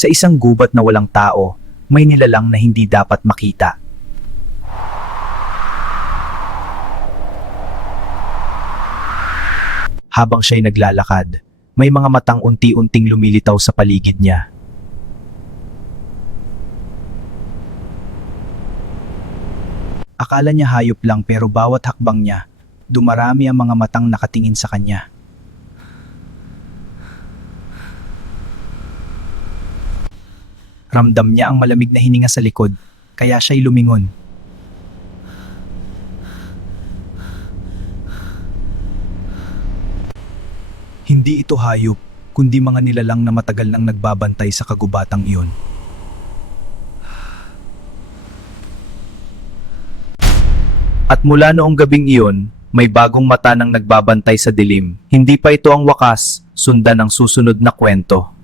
Sa isang gubat na walang tao, may nilalang na hindi dapat makita. Habang siya'y naglalakad, may mga matang unti-unting lumilitaw sa paligid niya. Akala niya hayop lang pero bawat hakbang niya, dumarami ang mga matang nakatingin sa kanya. Ramdam niya ang malamig na hininga sa likod, kaya siya'y lumingon. Hindi ito hayop, kundi mga nilalang na matagal nang nagbabantay sa kagubatang iyon. At mula noong gabing iyon, may bagong mata nang nagbabantay sa dilim. Hindi pa ito ang wakas, sundan ang susunod na kwento.